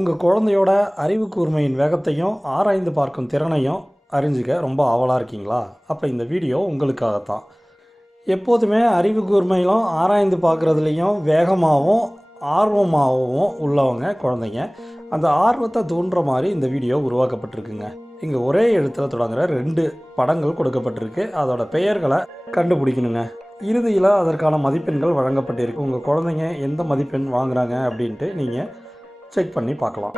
உங்கள் குழந்தையோட அறிவு கூர்மையின் வேகத்தையும் ஆராய்ந்து பார்க்கும் திறனையும் அறிஞ்சிக்க ரொம்ப ஆவலாக இருக்கீங்களா? அப்போ இந்த வீடியோ உங்களுக்காகத்தான். எப்போதுமே அறிவு கூர்மையிலும் ஆராய்ந்து பார்க்குறதுலையும் வேகமாகவும் ஆர்வமாகவும் உள்ளவங்க குழந்தைங்க. அந்த ஆர்வத்தை தூண்டுற மாதிரி இந்த வீடியோ உருவாக்கப்பட்டிருக்குங்க. இங்கே ஒரே எழுத்தில் தொடங்குகிற 2 படங்கள் கொடுக்கப்பட்டிருக்கு. அதோட பெயர்களை கண்டுபிடிக்கணுங்க. இறுதியில் அதற்கான மதிப்பெண்கள் வழங்கப்பட்டிருக்கு. உங்கள் குழந்தைங்க எந்த மதிப்பெண் வாங்குகிறாங்க அப்படின்ட்டு நீங்கள் செக் பண்ணி பார்க்கலாம்.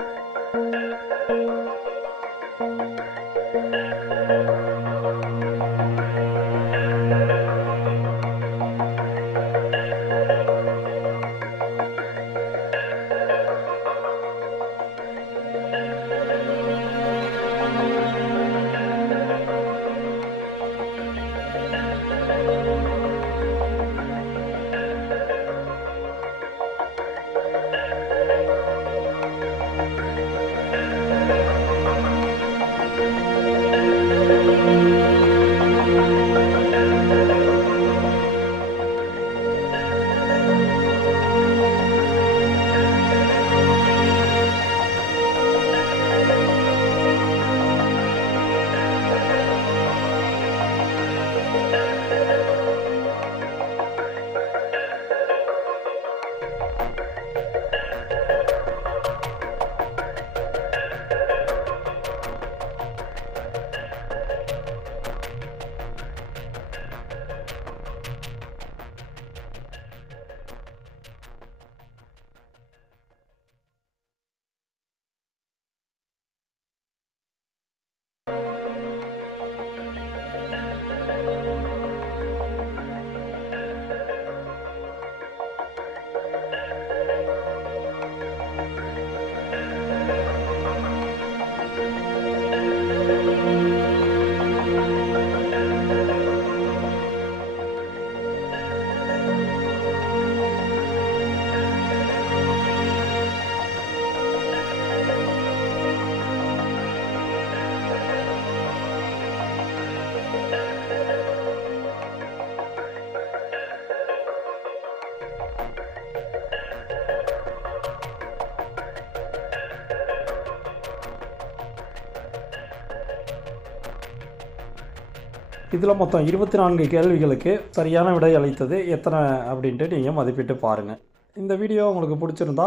இதில் மொத்தம் 24 கேள்விகளுக்கு சரியான விடை அளித்தது எத்தனை அப்படின்ட்டு நீங்கள் மதிப்பிட்டு பாருங்கள். இந்த வீடியோ உங்களுக்கு பிடிச்சிருந்தா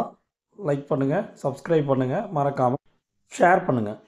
லைக் பண்ணுங்கள், சப்ஸ்கிரைப் பண்ணுங்கள், மறக்காமல் ஷேர் பண்ணுங்கள்.